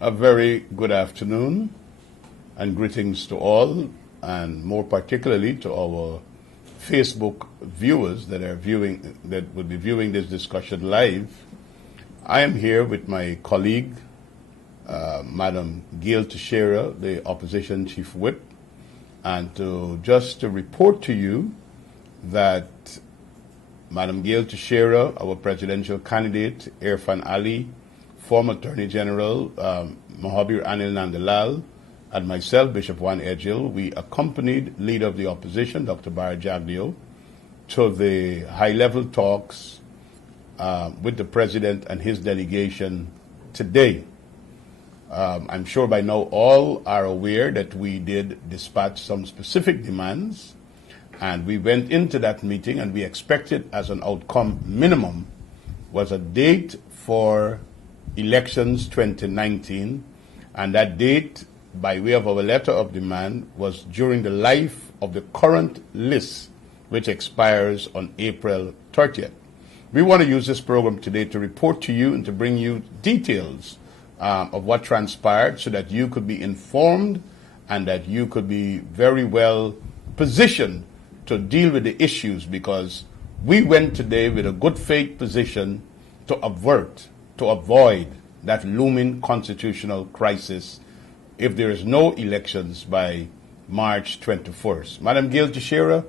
A very good afternoon and greetings to all, and more particularly to our Facebook viewers that will be viewing this discussion live. I am here with my colleague, Madam Gail Teixeira, the Opposition Chief Whip, and to report to you that Madam Gail Teixeira, our presidential candidate, Irfan Ali, former Attorney General Mohabir Anil Nandalal, and myself, Bishop Juan Edgil, we accompanied Leader of the Opposition, Dr. Barry Jagdeo, to the high-level talks with the President and his delegation today. I'm sure by now all are aware that we did dispatch some specific demands, and we went into that meeting and we expected as an outcome minimum was a date for elections 2019, and that date, by way of our letter of demand, was during the life of the current list, which expires on April 30th. We want to use this program today to report to you and to bring you details of what transpired so that you could be informed and that you could be very well positioned to deal with the issues, because we went today with a good faith position to avoid that looming constitutional crisis if there is no elections by March 21st. Madam Gail Teixeira,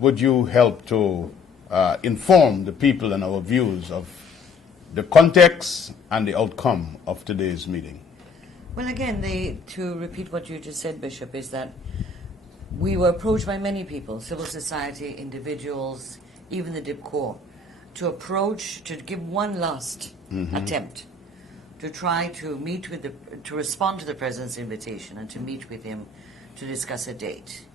would you help to inform the people and our views of the context and the outcome of today's meeting? Well, again, to repeat what you just said, Bishop, is that we were approached by many people, civil society, individuals, even the DIPCOR, to give one last attempt to try to meet with to respond to the President's invitation and to meet with him to discuss a date.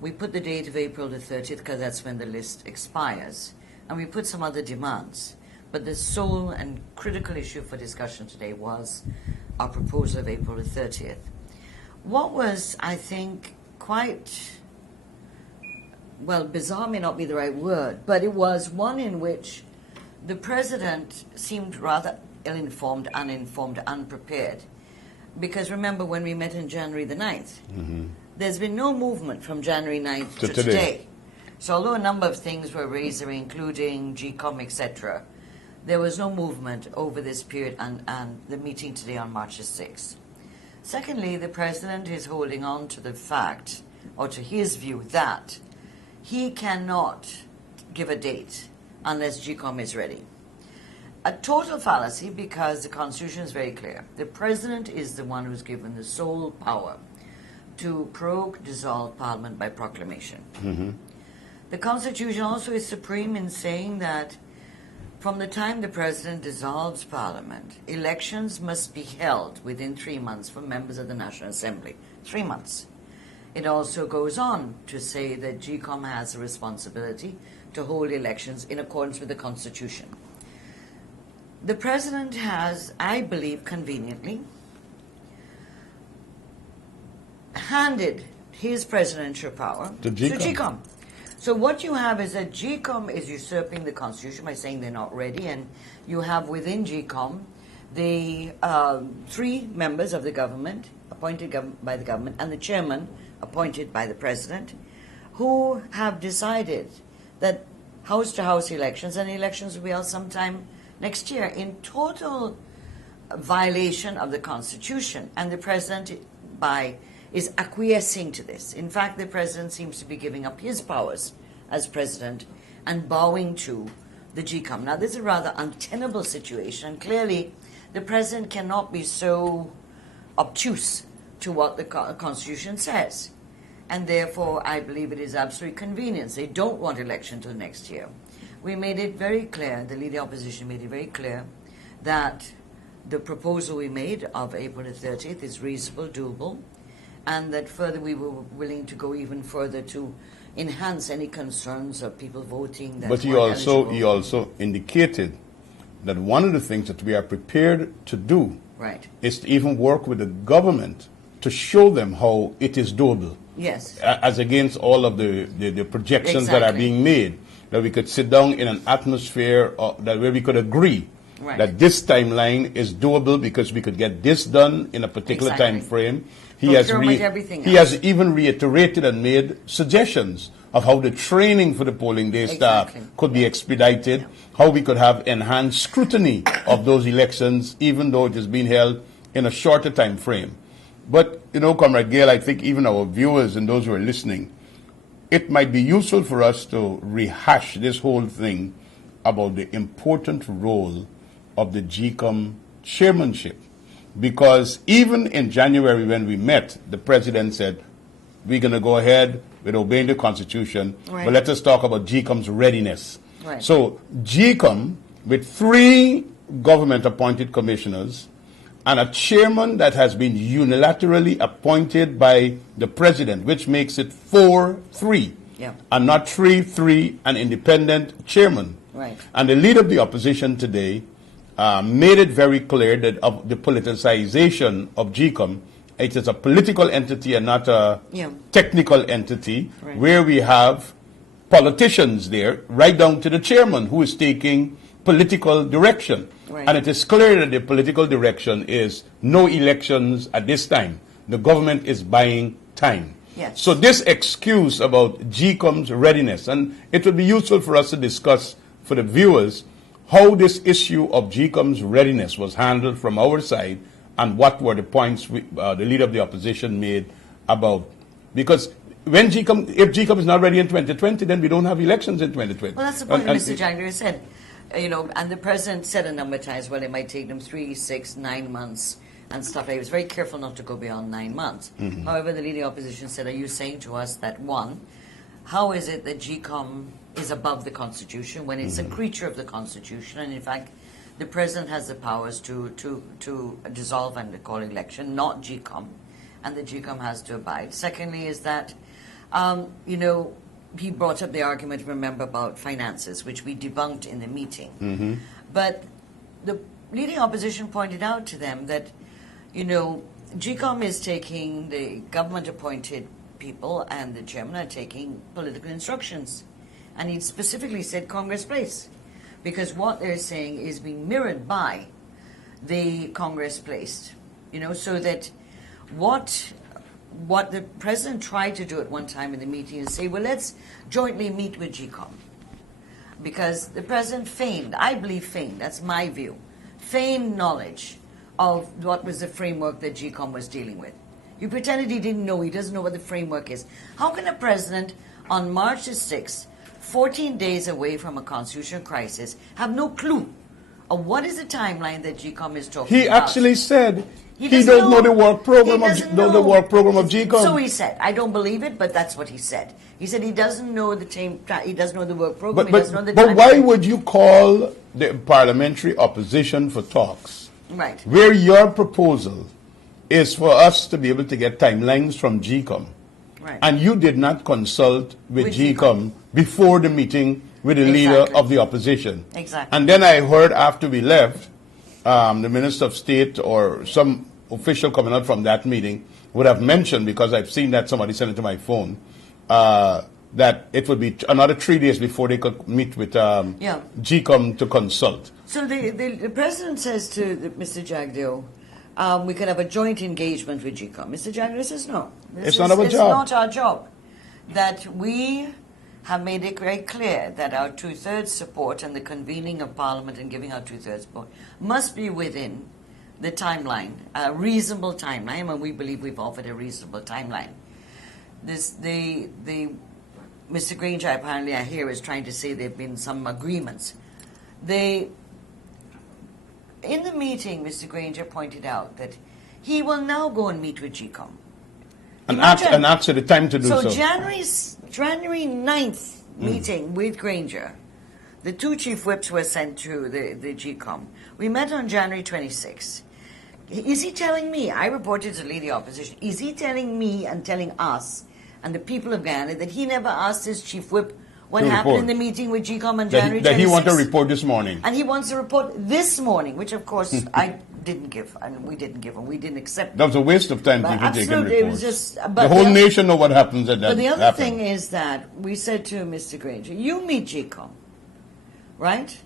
We put the date of April the 30th because that's when the list expires, and we put some other demands. But the sole and critical issue for discussion today was our proposal of April the 30th. What was, I think, quite, well, bizarre may not be the right word, but it was one in which the President seemed rather ill-informed, uninformed, unprepared. Because remember, when we met on January the 9th, there's been no movement from January 9th to today. So although a number of things were raised, including GCOM, etc., there was no movement over this period and the meeting today on March the 6th. Secondly, the President is holding on to the fact, or to his view, that he cannot give a date unless GCOM is ready. A total fallacy, because the Constitution is very clear. The President is the one who's given the sole power to prorogue, dissolve Parliament by proclamation. The Constitution also is supreme in saying that from the time the President dissolves Parliament, elections must be held within 3 months for members of the National Assembly. 3 months. It also goes on to say that GCOM has a responsibility to hold elections in accordance with the Constitution. The President has, I believe conveniently, handed his presidential power to GCOM. So what you have is that GCOM is usurping the Constitution by saying they're not ready, and you have within GCOM the 3 members of the government appointed by the government and the chairman appointed by the President, who have decided that house-to-house elections and elections will be held sometime next year in total violation of the Constitution, and the President is acquiescing to this. In fact, the President seems to be giving up his powers as President and bowing to the GCOM. Now, this is a rather untenable situation, and clearly the President cannot be so obtuse to what the Constitution says. And therefore, I believe it is absolute convenience. They don't want election until next year. We made it very clear, the Leader of the Opposition made it very clear, that the proposal we made of April the 30th is reasonable, doable, and that further we were willing to go even further to enhance any concerns of people voting. But he also indicated that one of the things that we are prepared to do is to even work with the government to show them how it is doable. Yes. As against all of the projections that are being made, that we could sit down in an atmosphere where we could agree Right. that this timeline is doable because we could get this done in a particular Exactly. time frame. Everything He has even reiterated and made suggestions of how the training for the polling day staff Exactly. could be expedited, how we could have enhanced scrutiny of those elections, even though it is being held in a shorter time frame. But, you know, Comrade Gale, I think even our viewers and those who are listening, it might be useful for us to rehash this whole thing about the important role of the GCOM chairmanship. Because even in January when we met, the president said, we're going to go ahead with obeying the Constitution, Right. but let us talk about GCOM's readiness. Right. So GCOM, with 3 government-appointed commissioners and a chairman that has been unilaterally appointed by the president, which makes it 4-3, Yeah. and not 3-3, an independent chairman. Right. And the leader of the opposition today made it very clear that of the politicization of GCOM, it is a political entity and not a Yeah. technical entity, Right. where we have politicians there, right down to the chairman, who is taking political direction. Right. And it is clear that the political direction is no elections at this time. The government is buying time. Yes. So this excuse about GCOM's readiness, and it would be useful for us to discuss for the viewers how this issue of GCOM's readiness was handled from our side and what were the points the leader of the opposition made about. Because when if GCOM is not ready in 2020, then we don't have elections in 2020. Well, that's the point And- that Mr. Jagger said. You know, and the president said a number of times, well, it might take them 3, 6, 9 months and stuff like that. He was very careful not to go beyond 9 months. Mm-hmm. However, the leading opposition said, are you saying to us that, one, how is it that GCOM is above the Constitution when it's a creature of the Constitution? And in fact, the president has the powers to dissolve and call election, not GCOM. And the GCOM has to abide. Secondly is that, you know, he brought up the argument, remember, about finances, which we debunked in the meeting. But the leading opposition pointed out to them that, you know, GCOM is taking the government-appointed people and the chairman are taking political instructions. And he specifically said Congress Place, because what they're saying is being mirrored by the Congress Place, you know, so that what the president tried to do at one time in the meeting is say, well, let's jointly meet with GCOM. Because the president feigned, I believe feigned, that's my view, feigned knowledge of what was the framework that GCOM was dealing with. He pretended he didn't know, he doesn't know what the framework is. How can a president on March the 6th, 14 days away from a constitutional crisis, have no clue of what is the timeline that GCOM is talking about? He actually said he doesn't don't know the work program He of doesn't the know. work program of GCOM. So he said. I don't believe it, but that's what he said. He said he doesn't know he doesn't know the work program. He doesn't know the But why timeline. would you call the parliamentary opposition for talks, Right. where your proposal is for us to be able to get timelines from GCOM, Right. and you did not consult with With GCOM before the meeting with the leader Exactly. of the opposition? Exactly. And then I heard after we left, the Minister of State or some official coming out from that meeting would have mentioned, because I've seen that somebody sent it to my phone, that it would be another 3 days before they could meet with GCOM to consult. So the president says to Mr. Jagdeo, we could have a joint engagement with GCOM. Mr. Jagdeo says no. It's not our job. It's not our job. That we have made it very clear that our 2/3 support and the convening of Parliament and giving our 2/3 support must be within the timeline, a reasonable timeline, and we believe we've offered a reasonable timeline. Mr. Granger, apparently I hear, is trying to say there have been some agreements. In the meeting, Mr. Granger pointed out that he will now go and meet with GCOM. And ask at the time to do so. So January 9th meeting with Granger, the 2 chief whips were sent to the GCOM. We met on January 26th. Is he telling me, I reported to lead the opposition, is he telling me and telling us and the people of Guyana that he never asked his chief whip what To happened report. in the meeting with GCOM on January 26th? That he wanted to report this morning. And he wants a report this morning, which of course I didn't give, and we didn't give, and we didn't accept. That was a waste of time But people taking absolutely, it reports. was just. The But whole nation know what happens at that. But the other happened. thing is that we said to Mr. Granger, you meet GCOM, right?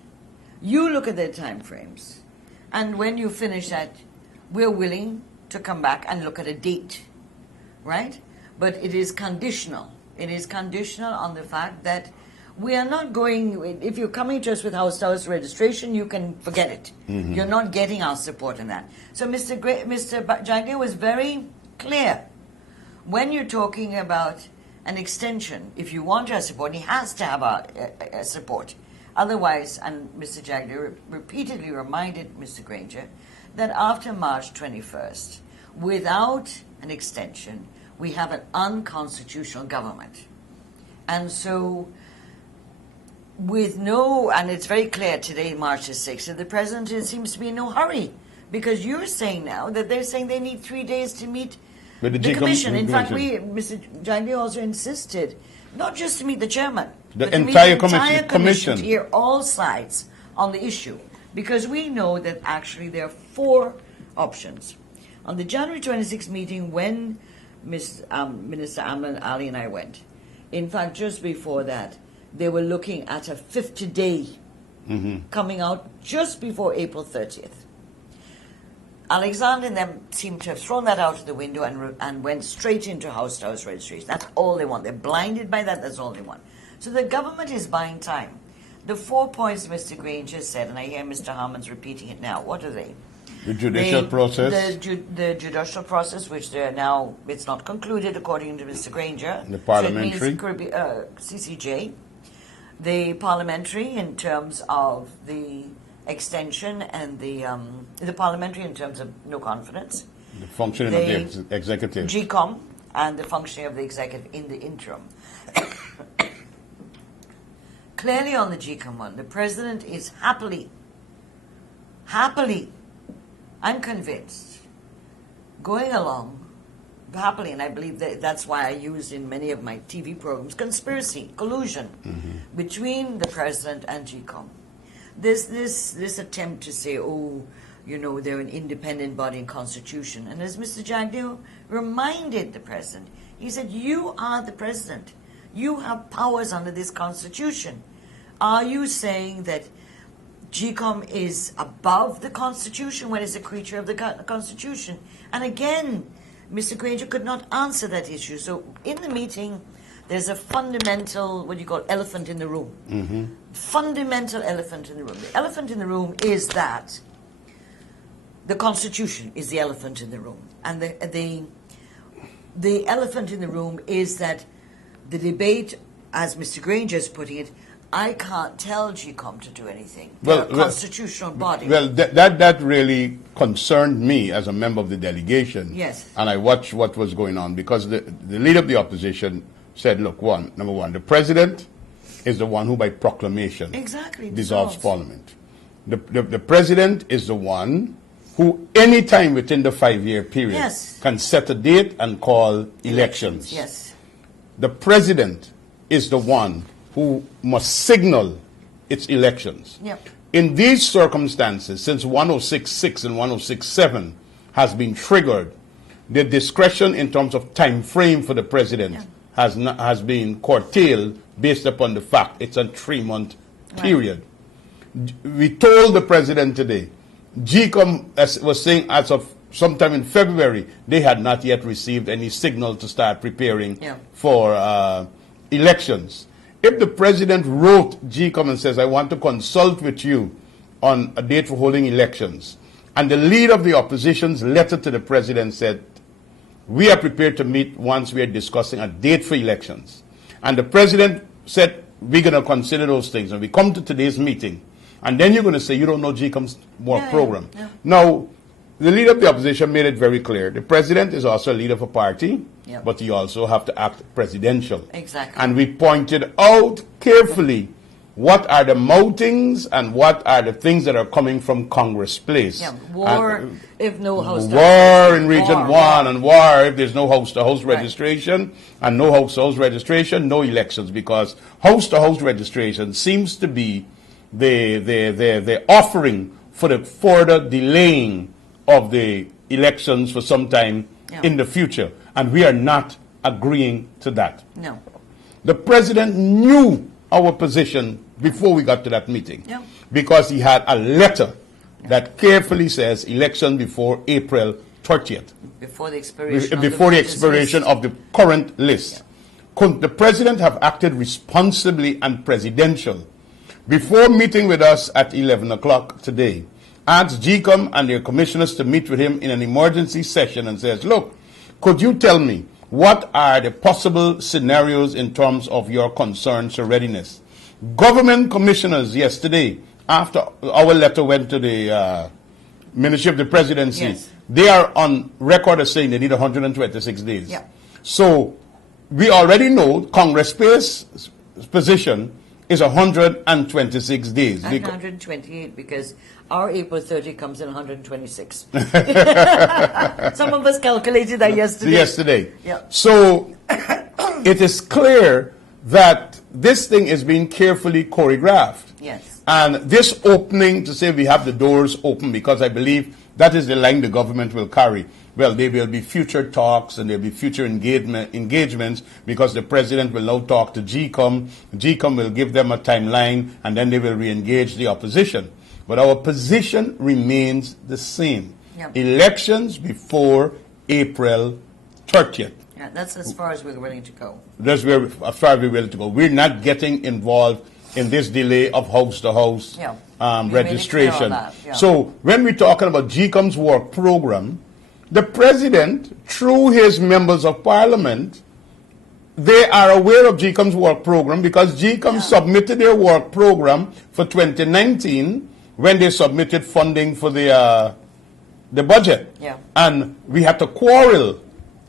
You look at their time frames, and when you finish that, we're willing to come back and look at a date, right? But it is conditional. It is conditional on the fact that we are not going, if you're coming to us with house-to-house registration, you can forget it. You're not getting our support in that. So Mr. Jagdeo was very clear. When you're talking about an extension, if you want our support, he has to have our support. Otherwise, and Mr. Jagdeo repeatedly reminded Mr. Granger that after March 21st, without an extension, we have an unconstitutional government. And so, with no, and it's very clear today, March the 6th, that the president seems to be in no hurry, because you're saying now that they're saying they need 3 days to meet the commission. In fact, Mr. Jagdeo also insisted not just to meet the chairman, but to meet the entire commission to hear all sides on the issue, because we know that actually there are 4 options. On the January 26th meeting, when Minister Amlan Ali and I went, in fact, just before that, they were looking at a 50-day coming out just before April 30th. Alexander and them seemed to have thrown that out of the window and went straight into house-to-house registration. That's all they want. They're blinded by that. That's all they want. So the government is buying time. The 4 points Mr. Granger said, and I hear Mr. Harmon's repeating it now. What are they? The judicial process. The judicial process, which they're now, it's not concluded according to Mr. Granger. The parliamentary. So it means CCJ. The parliamentary in terms of the extension and the parliamentary in terms of no confidence. The functioning of the executive. GCOM and the functioning of the executive in the interim. Clearly on the GCOM one, the president is happily, I'm convinced, going along happily, and I believe that's why I used in many of my TV programs, conspiracy, collusion between the president and GCOM. This attempt to say, oh, you know, they're an independent body in constitution. And as Mr. Jagdeo reminded the president, he said, you are the president. You have powers under this constitution. Are you saying that GCOM is above the constitution when it's a creature of the constitution? And again, Mr. Granger could not answer that issue. So in the meeting, there's a fundamental, what you call, elephant in the room. Fundamental elephant in the room. The elephant in the room is that the Constitution is the elephant in the room. And the elephant in the room is that the debate, as Mr. Granger is putting it, I can't tell GCOM to do anything. They're a constitutional body. Well, that really concerned me as a member of the delegation. Yes. And I watched what was going on, because the leader of the opposition said, look, number one, the president is the one who by proclamation dissolves parliament. The president is the one who any time within the 5-year period can set a date and call elections. Yes. The president is the one who must signal its elections. Yep. In these circumstances, since 106.6 and 106.7 has been triggered, the discretion in terms of time frame for the president has been curtailed based upon the fact it's a 3-month period. We told the president today, GCOM was saying as of sometime in February, they had not yet received any signal to start preparing for elections. If the president wrote GCOM and says, I want to consult with you on a date for holding elections, and the leader of the opposition's letter to the president said, we are prepared to meet once we are discussing a date for elections, and the president said, we're going to consider those things, and we come to today's meeting, and then you're going to say you don't know GCOM's work program. Now, the leader of the opposition made it very clear. The president is also a leader of a party, but you also have to act presidential. Exactly. And we pointed out carefully what are the moutings and what are the things that are coming from Congress Place. War, if no house. War in Region 1, and war if there's no house-to-house registration, and no house-to-house registration, no elections, because house-to-house registration seems to be the offering for the further delaying of the elections for some time in the future. And we are not agreeing to that. No. The president knew our position before we got to that meeting. Yeah. Because he had a letter that carefully says election before April 30th. Before the expiration Before the expiration of the current list. Could the president have acted responsibly and presidential before meeting with us at 11 o'clock today? Asked GCOM and their commissioners to meet with him in an emergency session and says, look, could you tell me what are the possible scenarios in terms of your concerns or readiness? Government commissioners yesterday, after our letter went to the Ministry of the Presidency, yes, they are on record as saying they need 126 days. Yeah. So we already know Congress' position is 126 days. 128 because our April 30 comes in 126. Some of us calculated that yesterday. Yeah. So it is clear that this thing is being carefully choreographed. Yes. And this opening to say we have the doors open, because I believe that is the line the government will carry. Well, there will be future talks and there will be future engagements because the president will now talk to GCOM. GCOM will give them a timeline and then they will re-engage the opposition. But our position remains the same. Yep. Elections before April 30th. Yeah, that's as far as we're willing to go. That's as far as we're willing to go. We're not getting involved in this delay of house-to-house registration. Yeah. So when we're talking about GCOM's work program, the president, through his members of parliament, they are aware of GCOM's work program because GCOM submitted their work program for 2019 when they submitted funding for the budget. Yeah. And we had to quarrel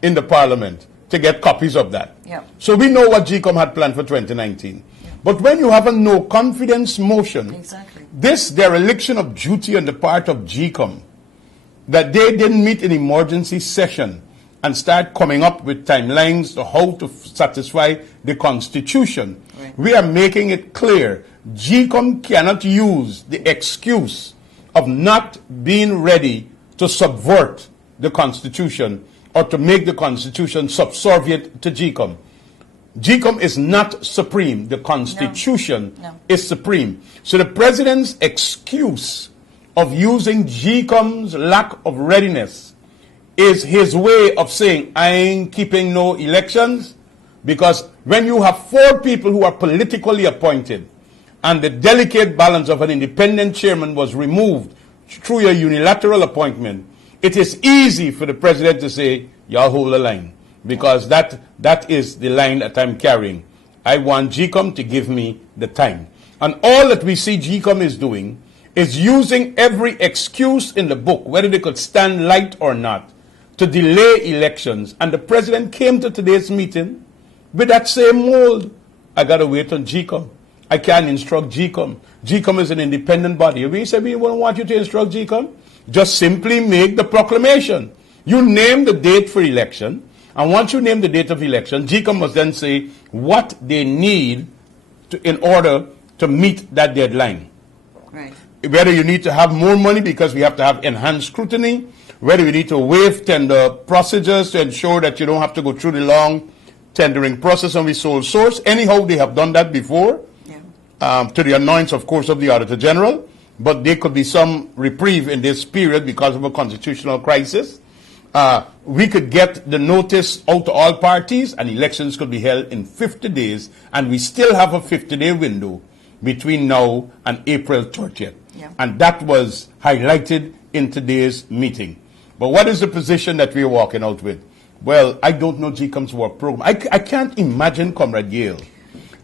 in the parliament to get copies of that. Yeah. So we know what GCOM had planned for 2019. Yeah. But when you have a no confidence motion, exactly, this dereliction of duty on the part of GCOM, that they didn't meet an emergency session and start coming up with timelines on how to satisfy the Constitution. Right. We are making it clear GCOM cannot use the excuse of not being ready to subvert the Constitution or to make the Constitution subservient to GCOM. GCOM is not supreme. The Constitution is supreme. So the president's excuse of using GCOM's lack of readiness is his way of saying, I ain't keeping no elections, because when you have 4 people who are politically appointed and the delicate balance of an independent chairman was removed through your unilateral appointment, it is easy for the president to say, y'all hold the line, because that is the line that I'm carrying. I want GCOM to give me the time. And all that we see GCOM is doing is using every excuse in the book, whether they could stand light or not, to delay elections. And the president came to today's meeting with that same mold. I got to wait on GCOM. I can't instruct GCOM. GCOM is an independent body. We said we won't want you to instruct GCOM. Just simply make the proclamation. You name the date for election, and once you name the date of election, GCOM must then say what they need in order to meet that deadline. Right. Whether you need to have more money because we have to have enhanced scrutiny, whether we need to waive tender procedures to ensure that you don't have to go through the long tendering process on the sole source. Anyhow, they have done that before, to the annoyance, of course, of the Auditor General, but there could be some reprieve in this period because of a constitutional crisis. We could get the notice out to all parties and elections could be held in 50 days, and we still have a 50-day window between now and April 30th. Yeah. And that was highlighted in today's meeting. But what is the position that we're walking out with? Well, I don't know GCOM's work program. I can't imagine, Comrade Yale,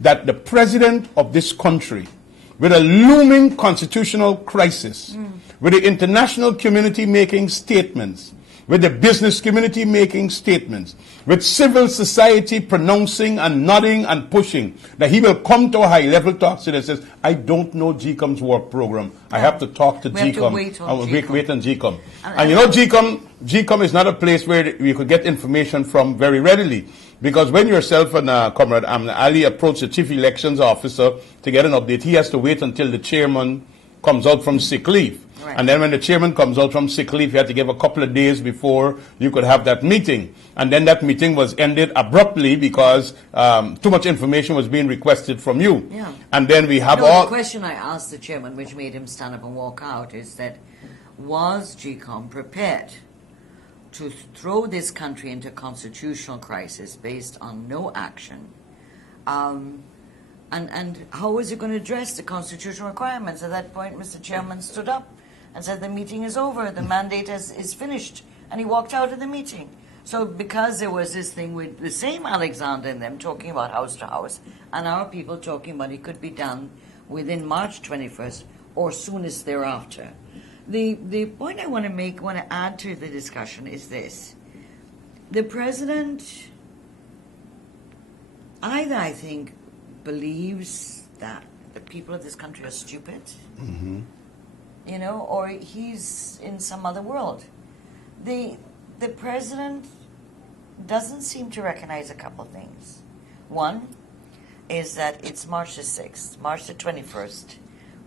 that the president of this country, with a looming constitutional crisis, with the international community making statements, with the business community making statements, with civil society pronouncing and nodding and pushing, that he will come to a high-level talk and says, I don't know GCOM's work program. I have to talk to GCOM. Wait on GCOM. And you know, GCOM is not a place where you could get information from very readily. Because when yourself and Comrade Ali approach the chief elections officer to get an update, he has to wait until the chairman comes out from sick leave. Right. And then when the chairman comes out from sick leave, you had to give a couple of days before you could have that meeting. And then that meeting was ended abruptly because too much information was being requested from you. Yeah. And then we have The question I asked the chairman, which made him stand up and walk out, is that was GCOM prepared to throw this country into constitutional crisis based on no action? And how was it going to address the constitutional requirements? At that point, Mr. Chairman stood up and said the meeting is over, the mandate is finished, and he walked out of the meeting. So because there was this thing with the same Alexander and them talking about house to house, and our people talking about it could be done within March 21st or soonest thereafter. The point I want to add to the discussion is this. The president, either I think, believes that the people of this country are stupid, you know, or he's in some other world. The president doesn't seem to recognize a couple things. One is that it's March the 6th, March the 21st,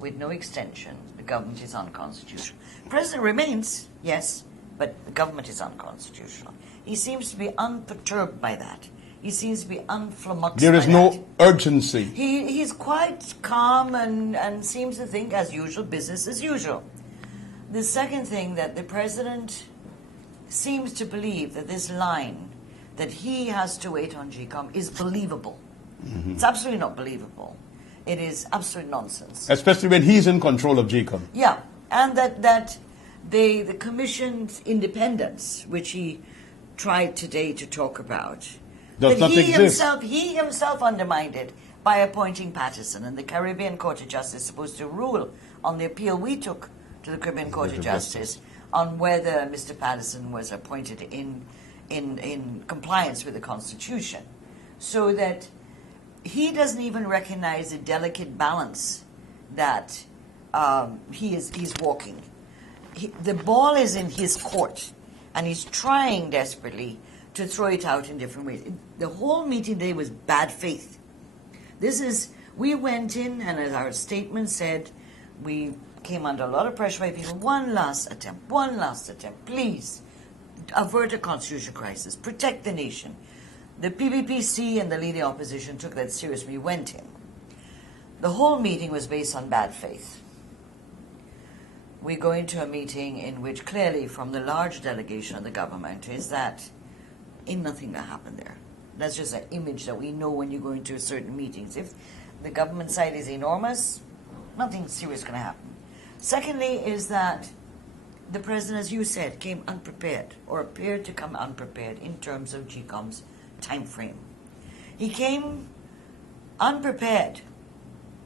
with no extension. The government is unconstitutional. The president remains, yes, but the government is unconstitutional. He seems to be unperturbed by that. He seems to be unflummoxed. There is no urgency. He's quite calm and seems to think, as usual, business as usual. The second thing, that the president seems to believe that this line that he has to wait on GCOM is believable. It's absolutely not believable. It is absolute nonsense. Especially when he's in control of GCOM. Yeah, and that the commission's independence, which he tried today to talk about, does not exist. He himself undermined it by appointing Patterson, and the Caribbean Court of Justice is supposed to rule on the appeal we took to the Caribbean Court of Justice on whether Mr. Patterson was appointed in compliance with the Constitution, so that he doesn't even recognize the delicate balance that he's walking. The ball is in his court, and he's trying desperately to throw it out in different ways. The whole meeting today was bad faith. We went in, and as our statement said, we came under a lot of pressure by people. One last attempt, please avert a constitutional crisis, protect the nation. The PPPC and the leading opposition took that seriously. We went in. The whole meeting was based on bad faith. We go into a meeting in which clearly from the large delegation of the government is that ain't nothing going to happen there. That's just an image that we know when you go into certain meetings. If the government side is enormous, nothing serious is going to happen. Secondly is that the president, as you said, came unprepared, or appeared to come unprepared in terms of GCOM's time frame. He came unprepared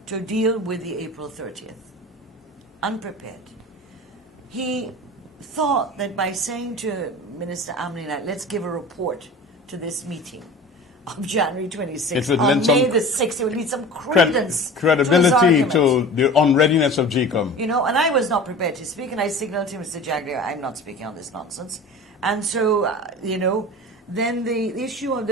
to deal with the April 30th. Unprepared. He thought that by saying to Minister Amlin, let's give a report to this meeting of January 26th, on May the 6th, it would lead some credibility to the unreadiness of GCOM. You know, and I was not prepared to speak, and I signaled to Mr. Jaglier, I'm not speaking on this nonsense. And so, then the issue of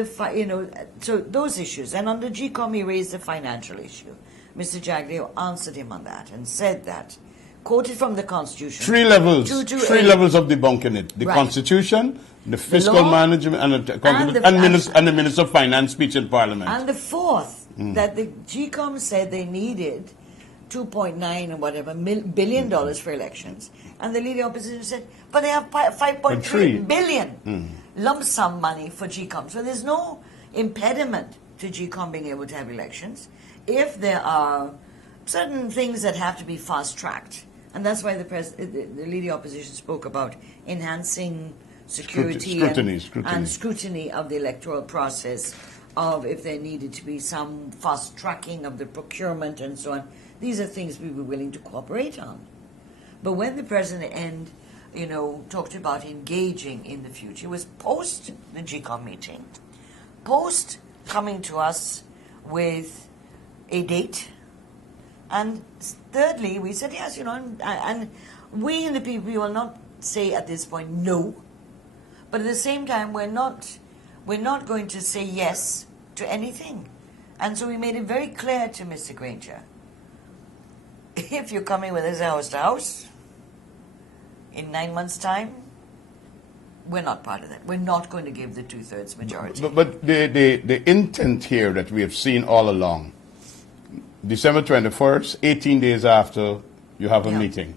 so those issues. And on the GCOM, he raised the financial issue. Mr. Jaglier answered him on that and said that, quoted from the Constitution. Three levels of debunking it. The Constitution, the fiscal management, and the Minister of Finance speech in Parliament. And the fourth, that the GCOM said they needed $2.9 and whatever billion for elections. And the leading opposition said, but they have $5.3 billion lump sum money for GCOM. So there's no impediment to GCOM being able to have elections if there are certain things that have to be fast-tracked. And that's why the leading opposition spoke about enhancing security and scrutiny of the electoral process, of if there needed to be some fast-tracking of the procurement and so on. These are things we were willing to cooperate on. But when the president talked about engaging in the future, it was post the GCOM meeting, post coming to us with a date. And thirdly, we said, yes, and we in the PPP will not say at this point no, but at the same time, we're not going to say yes to anything. And so we made it very clear to Mr. Granger, if you're coming with us house to house, in 9 months' time, we're not part of that. We're not going to give the 2/3 majority. But the intent here that we have seen all along, December 21st, 18 days after, you have a meeting.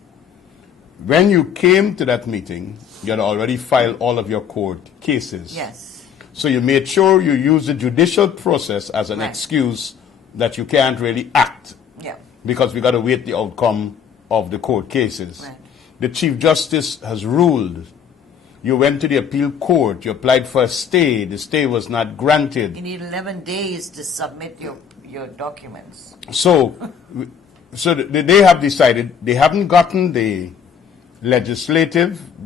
When you came to that meeting, you had already filed all of your court cases. Yes. So you made sure you use the judicial process as an excuse that you can't really act. Yeah. Because we got to wait the outcome of the court cases. Right. The Chief Justice has ruled. You went to the appeal court. You applied for a stay. The stay was not granted. You need 11 days to submit your documents. So they have decided they haven't gotten the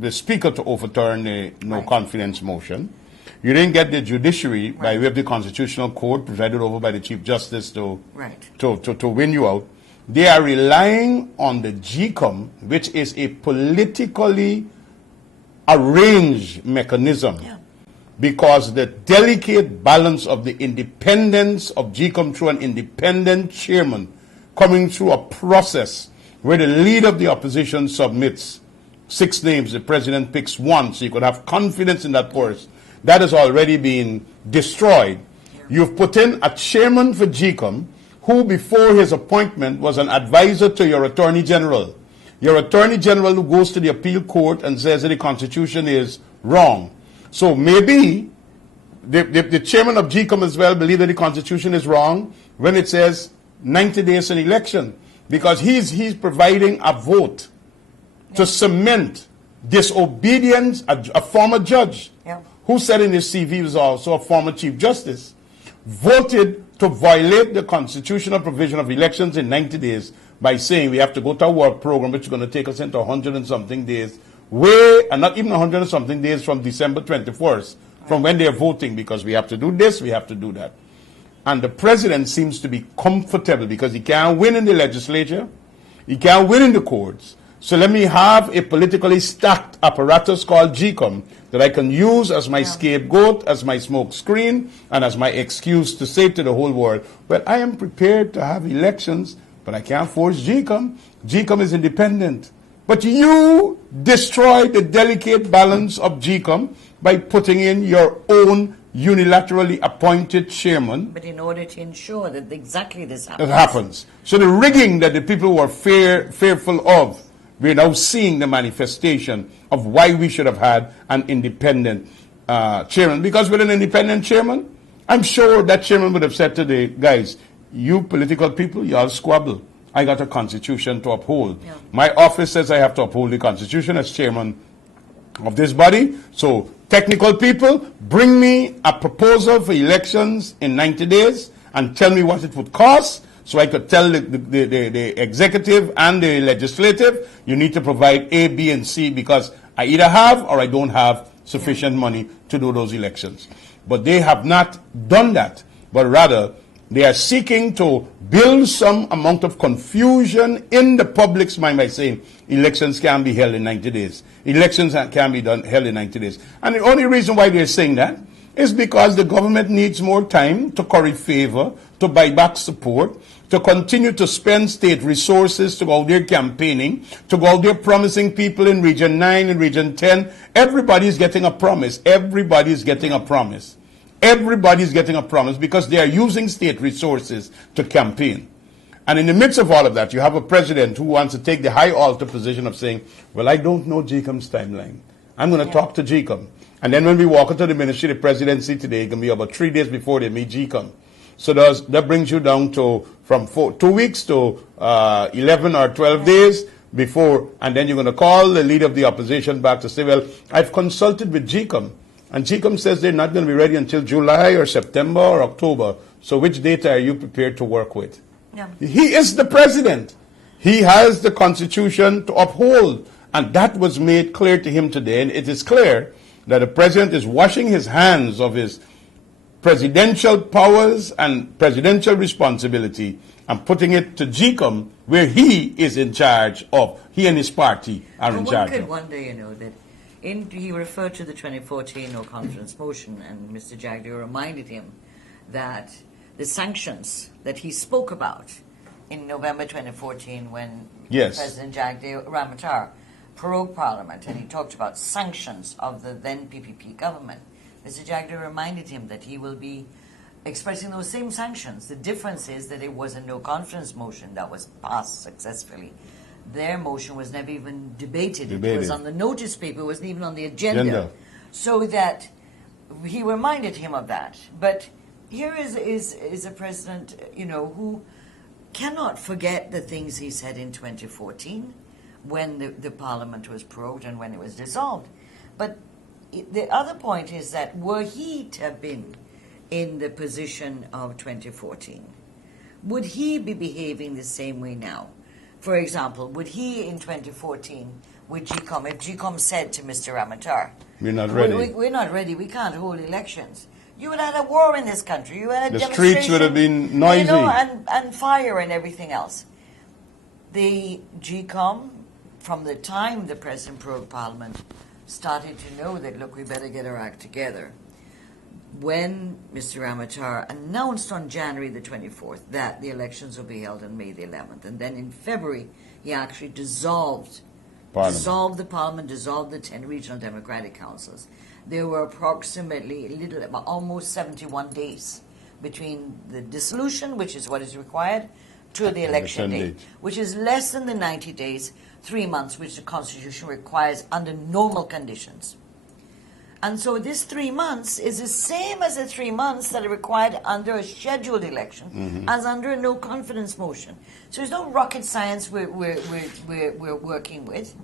speaker to overturn the no confidence motion. You didn't get the judiciary by way of the Constitutional Court presided over by the Chief Justice to win you out. They are relying on the GCOM, which is a politically arranged mechanism, because the delicate balance of the independence of GCOM through an independent chairman coming through a process where the leader of the opposition submits 6 names, the president picks 1, so you could have confidence in that person. That has already been destroyed. You've put in a chairman for GCOM who before his appointment was an advisor to your Attorney General. Your Attorney General who goes to the appeal court and says that the Constitution is wrong. So maybe the chairman of GCOM as well believes that the Constitution is wrong when it says 90 days an election, because he's providing a vote to cement disobedience. A former judge who said in his CV was also a former Chief Justice voted to violate the constitutional provision of elections in 90 days by saying we have to go to a work program which is going to take us into 100 and something days, and not even 100 and something days from December 21st, from when they are voting, because we have to do this, we have to do that. And the president seems to be comfortable because he can't win in the legislature, he can't win in the courts. So let me have a politically stacked apparatus called GCOM that I can use as my scapegoat, as my smoke screen, and as my excuse to say to the whole world, well, I am prepared to have elections, but I can't force GCOM. GCOM is independent. But you destroyed the delicate balance of GCOM by putting in your own unilaterally appointed chairman. But in order to ensure that exactly this happens. It happens. So the rigging that the people were fearful of, we're now seeing the manifestation of why we should have had an independent chairman. Because with an independent chairman, I'm sure that chairman would have said to the guys, you political people, y'all squabble. I got a constitution to uphold. Yeah. My office says I have to uphold the constitution as chairman of this body. So technical people, bring me a proposal for elections in 90 days and tell me what it would cost. So I could tell the executive and the legislative, you need to provide A, B, and C because I either have or I don't have sufficient money to do those elections. But they have not done that, but rather they are seeking to build some amount of confusion in the public's mind by saying elections can be held in 90 days. Elections can be held in 90 days. And the only reason why they're saying that is because the government needs more time to curry favor, to buy back support, to continue to spend state resources to go out there campaigning, to go out there promising people in Region 9 and Region 10. Everybody's getting a promise. Everybody's getting a promise. Everybody's getting a promise because they are using state resources to campaign. And in the midst of all of that, you have a president who wants to take the high altar position of saying, well, I don't know GCOM's timeline. I'm going to talk to GCOM. And then when we walk into the Ministry of Presidency today, it can be about 3 days before they meet GCOM. So that brings you down to from 2 weeks to 11 or 12 days before, and then you're going to call the leader of the opposition back to say, well, I've consulted with GCOM, and GCOM says they're not going to be ready until July or September or October. So which data are you prepared to work with? Yeah. He is the president. He has the Constitution to uphold, and that was made clear to him today, and it is clear that the president is washing his hands of his presidential powers and presidential responsibility and putting it to GCOM, where he is in charge of, he and his party are in charge. One could wonder, that he referred to the 2014 no confidence motion, and Mr. Jagdeo reminded him that the sanctions that he spoke about in November 2014 when President Jagdeo Ramatar prorogued Parliament and he talked about sanctions of the then PPP government, Mr. Jagdeo reminded him that he will be expressing those same sanctions. The difference is that it was a no-confidence motion that was passed successfully. Their motion was never even debated. It was on the notice paper. it wasn't even on the agenda. So that he reminded him of that. But here is a president, who cannot forget the things he said in 2014 when the parliament was prorogued and when it was dissolved. But the other point is that were he to have been in the position of 2014, would he be behaving the same way now? For example, would he in 2014, with GCOM, if GCOM said to Mr. Ramatar, we're not ready. We're not ready, we can't hold elections. You would have had a war in this country. You had a the streets would have been noisy. And fire and everything else. The GCOM, from the time the President prorogued Parliament, started to know that, look, we better get our act together. When Mr. Ramatar announced on January the 24th that the elections will be held on May the 11th, and then in February he actually dissolved the Parliament, dissolved the 10 regional democratic councils. There were approximately almost 71 days between the dissolution, which is what is required, to the election date, which is less than the 90 days, 3 months, which the Constitution requires under normal conditions. And so this 3 months is the same as the 3 months that are required under a scheduled election, as under a no-confidence motion. So there's no rocket science we're working with.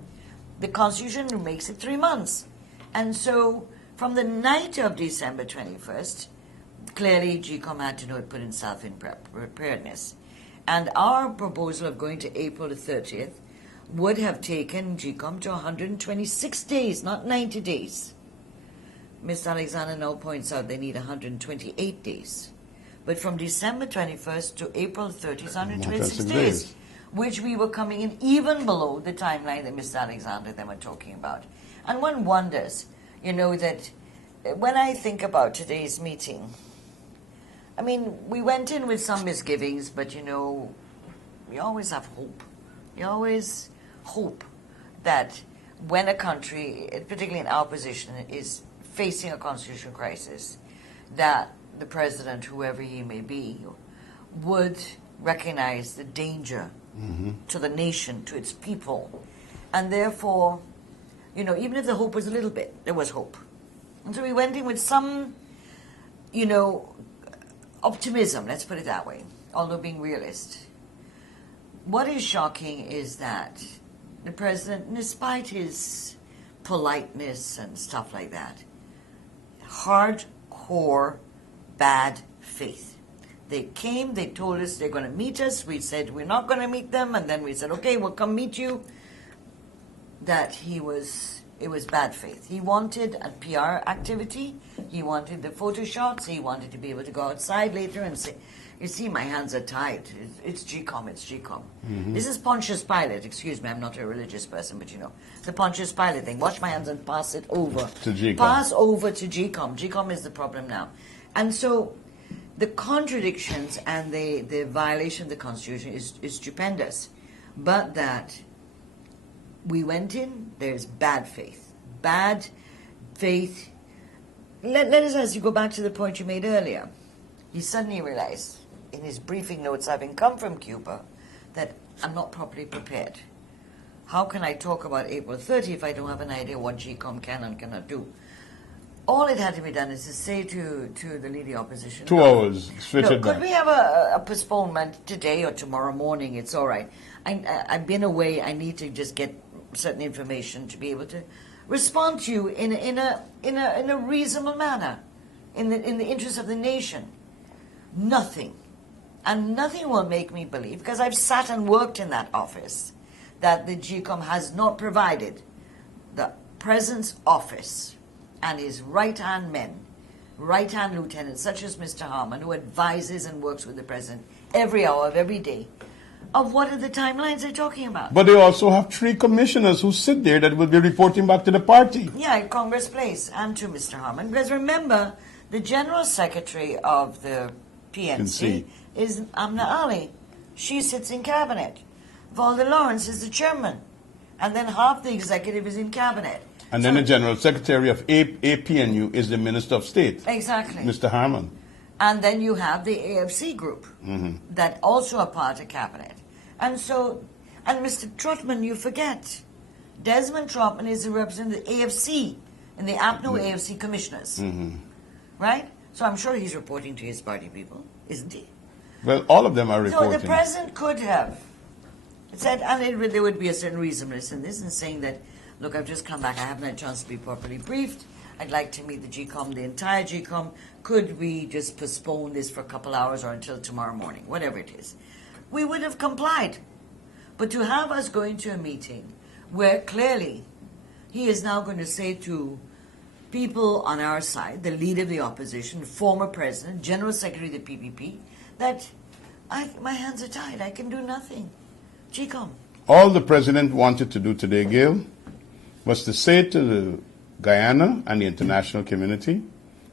The Constitution makes it 3 months. And so from the night of December 21st, clearly GCOM had to know it put itself in preparedness. And our proposal of going to April the 30th would have taken GCOM to 126 days, not 90 days. Mr. Alexander now points out they need 128 days. But from December 21st to April 30th is 126 days, which we were coming in even below the timeline that Mr. Alexander and them were talking about. And one wonders, that when I think about today's meeting, I mean, we went in with some misgivings, but, we always have hope. We always hope that when a country, particularly in our position, is facing a constitutional crisis, that the president, whoever he may be, would recognize the danger to the nation, to its people. And therefore, even if the hope was a little bit, there was hope. And so we went in with some, optimism, let's put it that way, although being realist. What is shocking is that the president, despite his politeness and stuff like that, hardcore bad faith. They came, they told us they're going to meet us. We said we're not going to meet them, and then we said, okay, we'll come meet you. It was bad faith. He wanted a PR activity. He wanted the photo shots. He wanted to be able to go outside later and say, you see, my hands are tied. It's GCOM, it's GCOM. This is Pontius Pilate. Excuse me, I'm not a religious person, but the Pontius Pilate thing. Wash my hands and pass it over. To GCOM. Pass over to GCOM. GCOM is the problem now. And so the contradictions and the violation of the Constitution is stupendous. But that we went in, there's bad faith. Bad faith. Let us, as you go back to the point you made earlier, he suddenly realized, in his briefing notes, having come from Cuba, that I'm not properly prepared. How can I talk about April 30 if I don't have an idea what GCOM can and cannot do? All it had to be done is to say to the leading opposition, 2 hours, switch it back. Could we have a postponement today or tomorrow morning? It's all right. I've been away. I need to just get certain information to be able to respond to you in a reasonable manner, in the interest of the nation. Nothing. And nothing will make me believe, because I've sat and worked in that office, that the GCOM has not provided the President's office and his right-hand men, right-hand lieutenants, such as Mr. Harman, who advises and works with the President every hour of every day, of what are the timelines they're talking about. But they also have 3 commissioners who sit there that will be reporting back to the party. Yeah, at Congress Place, and to Mr. Harman. Because remember, the General Secretary of the PNC is Amna Ali. She sits in cabinet. Valda Lawrence is the chairman. and then half the executive is in cabinet. And then the General Secretary of APNU is the Minister of State. Exactly. Mr. Harman. And then you have the AFC group that also are part of cabinet. And so, and Mr. Trotman, you forget, Desmond Trotman is the representative of the AFC and the APNU AFC commissioners. Right? So I'm sure he's reporting to his party people, isn't he? Well, all of them are reporting. So the president could have said, and there would be a certain reasonableness in this, in saying that, look, I've just come back, I haven't had a chance to be properly briefed, I'd like to meet the GCOM, the entire GCOM, could we just postpone this for a couple hours or until tomorrow morning, whatever it is. We would have complied. But to have us going to a meeting where clearly he is now going to say to people on our side, the leader of the opposition, former president, general secretary of the PPP, that my hands are tied, I can do nothing. GCOM. All the president wanted to do today, Gail, was to say to the Guyana and the international community,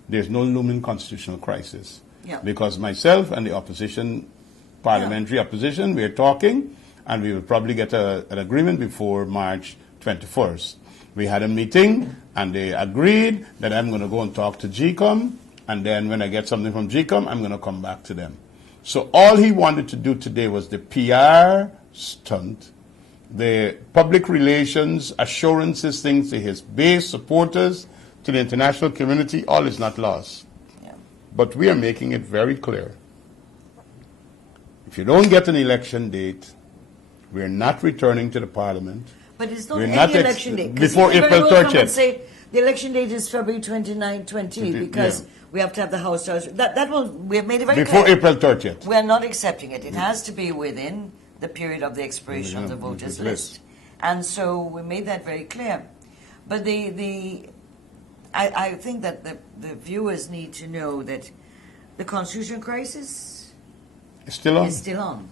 there's no looming constitutional crisis. Yeah. Because myself and the opposition, parliamentary opposition, we're talking, and we will probably get an agreement before March 21st. We had a meeting, and they agreed that I'm going to go and talk to GCOM, and then when I get something from GCOM, I'm going to come back to them. So all he wanted to do today was the PR stunt, the public relations assurances, things to his base supporters, to the international community. All is not lost. Yeah. But we are making it very clear. If you don't get an election date, we're not returning to the parliament. But it's not We're any not election date. before April 30th. Say the election date is February 29, 20, because we have to have the House. That will, we have made it very Before clear. April 30th. We are not accepting it. It has to be within the period of the expiration of the voters list. And so we made that very clear. But I think that the viewers need to know that the constitutional crisis It's still on. is still on.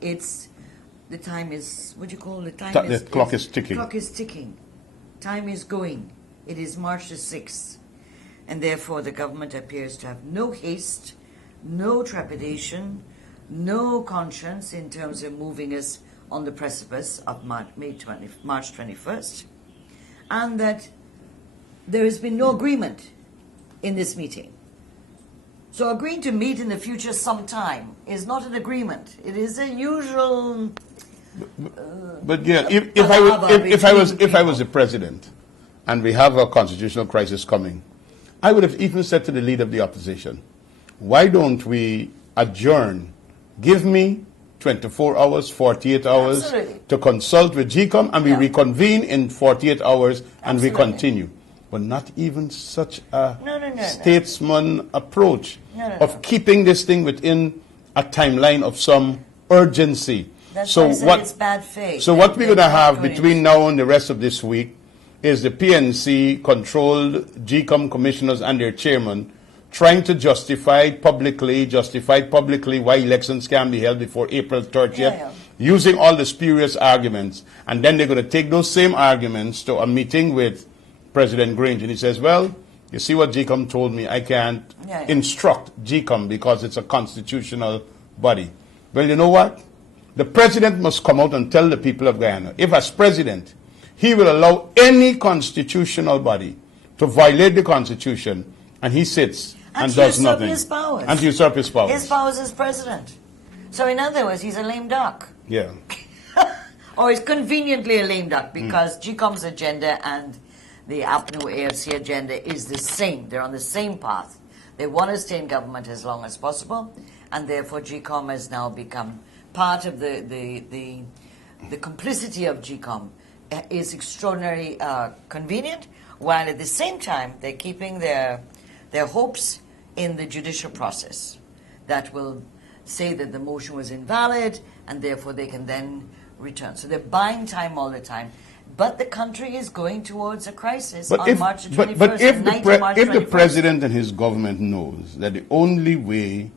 The time is, what do you call it? The clock is ticking. Clock is ticking. Time is going. It is March the 6th. And therefore the government appears to have no haste, no trepidation, no conscience in terms of moving us on the precipice of March 21st. And that there has been no agreement in this meeting. So agreeing to meet in the future sometime is not an agreement. It is a usual... But yeah, if I was the president and we have a constitutional crisis coming, I would have even said to the leader of the opposition, why don't we adjourn? Give me 24 hours, 48 hours Absolutely. to consult with GCOM, and we reconvene in 48 hours and Absolutely. we continue. But not even such a statesman approach of keeping this thing within a timeline of some urgency. That's So why I said what? it's bad faith. So what we're going to have going between now and the rest of this week is the PNC-controlled GCOM commissioners and their chairman trying to justify publicly why elections can be held before April 30th, using all the spurious arguments. And then they're going to take those same arguments to a meeting with President Grange. And he says, well, you see what GCOM told me, I can't instruct GCOM because it's a constitutional body. Well, you know what? The president must come out and tell the people of Guyana, if as president, he will allow any constitutional body to violate the Constitution, and he sits and does nothing. His powers. And to usurp his powers. His powers as president. So in other words, he's a lame duck. Yeah. Or he's conveniently a lame duck because GCOM's agenda and the APNU AFC agenda is the same. They're on the same path. They want to stay in government as long as possible, and therefore GCOM has now become part of the complicity of GCOM is extraordinarily convenient, while at the same time they're keeping their hopes in the judicial process that will say that the motion was invalid and therefore they can then return. So they're buying time all the time. But the country is going towards a crisis on March 21st. But if the president and his government knows that the only way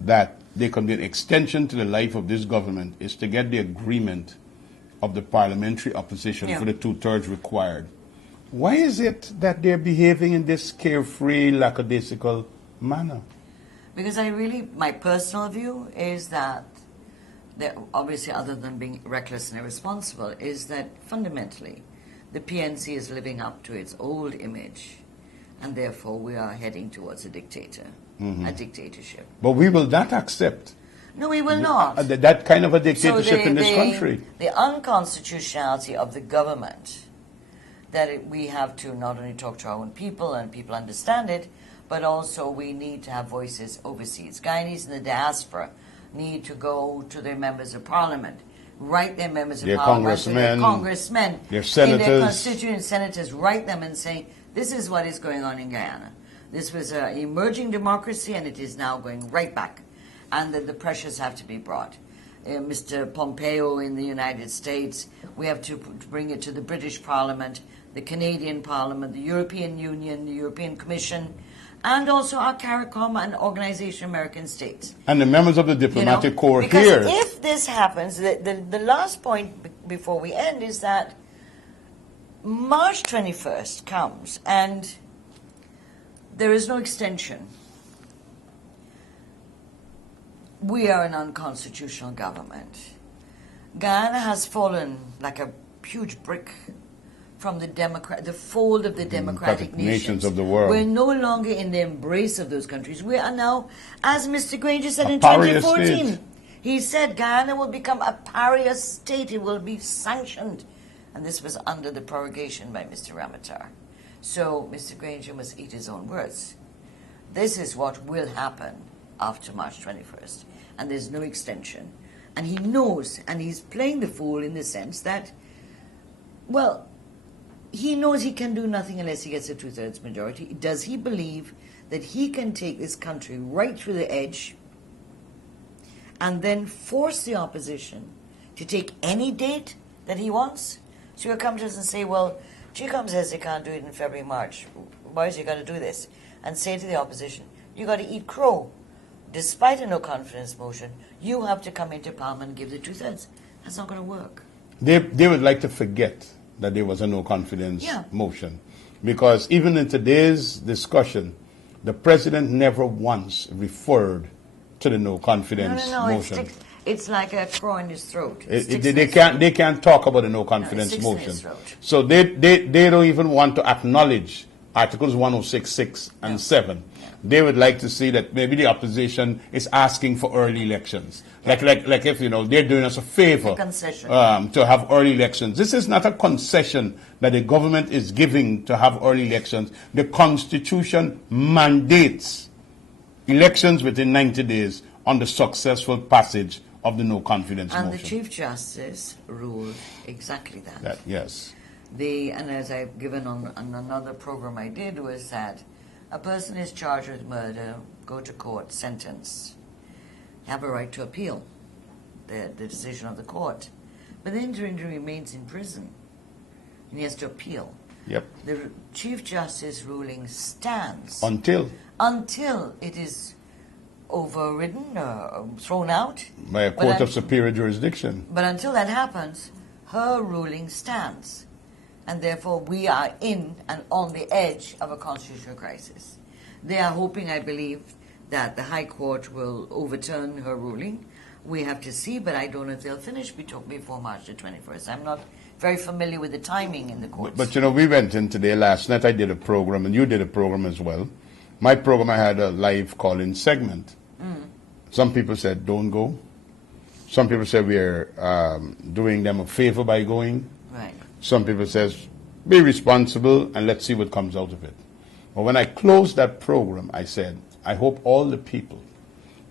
that there can be an extension to the life of this government is to get the agreement of the parliamentary opposition for the 2/3 required, why is it that they're behaving in this carefree, lackadaisical manner? Because my personal view is that obviously, other than being reckless and irresponsible, is that fundamentally the PNC is living up to its old image, and therefore we are heading towards a dictatorship. But we will not accept No, we will not. that kind of a dictatorship in this country. The unconstitutionality of the government, that we have to not only talk to our own people and people understand it, but also we need to have voices overseas. Guyanese in the diaspora need to go to their members of parliament, write their members of parliament, their congressmen, their senators, their constituent senators, write them and say, this is what is going on in Guyana. This was an emerging democracy and it is now going right back. And that the pressures have to be brought. Mr. Pompeo in the United States, we have to bring it to the British Parliament, the Canadian Parliament, the European Union, the European Commission, and also our CARICOM and Organization of American States. And the members of the diplomatic corps because here. If this happens, the last point before we end is that March 21st comes and there is no extension. We are an unconstitutional government. Guyana has fallen like a huge brick from the fold of the democratic nations of the world. We're no longer in the embrace of those countries. We are now, as Mr. Granger said in pariah 2014, state. He said Guyana will become a pariah state. It will be sanctioned. And this was under the prorogation by Mr. Ramatar. So Mr. Granger must eat his own words. This is what will happen after March 21st. And there's no extension. And he knows, and he's playing the fool in the sense that, well, he knows he can do nothing unless he gets a two-thirds majority. Does he believe that he can take this country right through the edge and then force the opposition to take any date that he wants? So he'll come to us and say, well, GCOM says they can't do it in February, March. Why is he got to do this? And say to the opposition, you got to eat crow. Despite a no-confidence motion, you have to come into Parliament and give the two-thirds. That's not going to work. They would like to forget that there was a no-confidence motion. Because even in today's discussion, the President never once referred to the no-confidence motion. It's like a crow in his throat. They can't talk about the no-confidence motion. So they don't even want to acknowledge Articles 106.6 and 7. They would like to see that maybe the opposition is asking for early elections. Like if, they're doing us a favor to have early elections. This is not a concession that the government is giving to have early elections. The Constitution mandates elections within 90 days on the successful passage of the no-confidence motion. And the Chief Justice ruled exactly that. Yes. And as I've given on another program I did, was that a person is charged with murder, go to court, sentenced, have a right to appeal the decision of the court. But the individual remains in prison, and he has to appeal. Yep. The Chief Justice ruling stands until it is overridden or thrown out by a court of superior jurisdiction. But until that happens, her ruling stands. And therefore, we are in and on the edge of a constitutional crisis. They are hoping, I believe, that the High Court will overturn her ruling. We have to see, but I don't know if they'll finish before March the 21st. I'm not very familiar with the timing in the courts. But we went in today. Last night I did a program, and you did a program as well. My program, I had a live call-in segment. Some people said, don't go. Some people said we're doing them a favor by going. Right. Some people says, be responsible and let's see what comes out of it. But when I closed that program, I said, I hope all the people,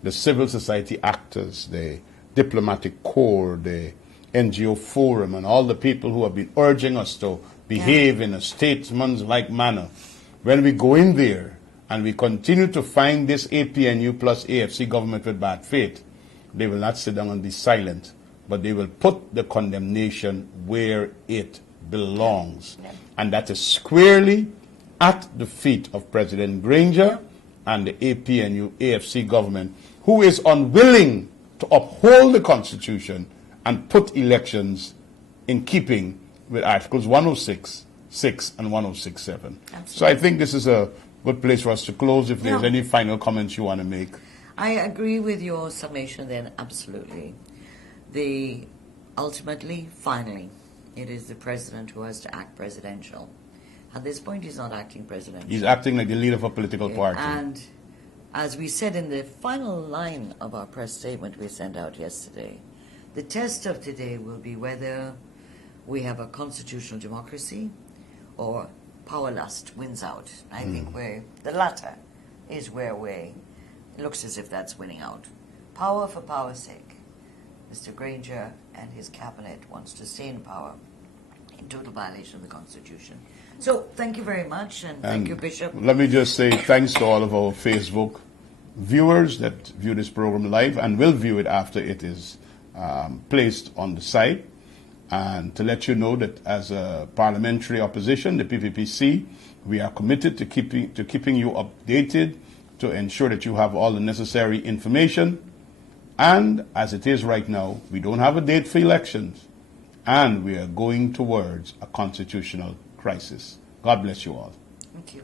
the civil society actors, the diplomatic corps, the NGO forum, and all the people who have been urging us to behave in a statesmanlike manner, when we go in there and we continue to find this APNU plus AFC government with bad faith, they will not sit down and be silent, but they will put the condemnation where it belongs. And that is squarely at the feet of President Granger and the APNU AFC government, who is unwilling to uphold the Constitution and put elections in keeping with Articles 106.6 and 106.7. So I think this is a good place for us to close. If there's any final comments you want to make. I agree with your summation then, absolutely. Ultimately, finally, it is the president who has to act presidential. At this point, he's not acting presidential. He's acting like the leader of a political party. And as we said in the final line of our press statement we sent out yesterday, the test of today will be whether we have a constitutional democracy or power lust wins out. I think the latter is where it looks as if that's winning out. Power for power's sake. Mr. Granger and his cabinet wants to stay in power in total violation of the Constitution. So thank you very much, and thank you, Bishop. Let me just say thanks to all of our Facebook viewers that view this program live and will view it after it is placed on the site. And to let you know that as a parliamentary opposition, the PPPC, we are committed to keeping you updated to ensure that you have all the necessary information. And as it is right now, we don't have a date for elections, and we are going towards a constitutional crisis. God bless you all. Thank you.